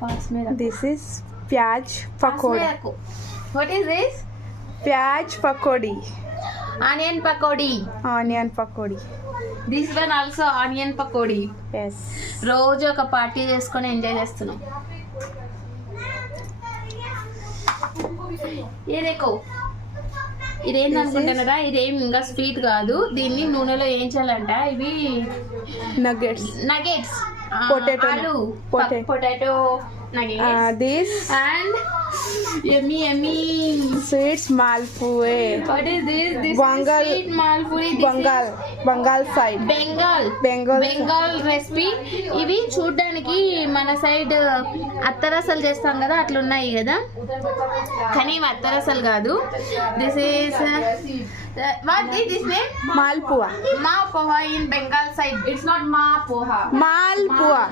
पास में रखो. This is प्याज पास में पकोड़ा. रखो. What is this? प्याज पकोड़ी. Onion pakodi. Onion pakodi. This one also onion pakodi. Yes. రోజు ఒక పార్టీ చేసుకొని ఎంజాయ్ చేస్తున్నాం. ఏదేకో ఇదేంటి అనుకుంటున్నారా? ఇదేం ఇంకా స్వీట్ కాదు. దీన్ని నూనెలో వేయించాలంట. ఇవి Nuggets. Nuggets, Potato. ఆలు, Potato. Potato nuggets This and yummy yummy. sweets malpue. What is this? This Bengal. is sweet malpuri. Bengal side. Bengal recipe. ఇవి చూడ్డానికి మన సైడ్ అత్తరసలు చేస్తాం కదా, అట్లున్నాయి కదా, కానీ ఇవి అత్తరసలు కాదు. This is what this name? Malpua. మా poha in Bengal side. It's not మా పోహా. Malpua.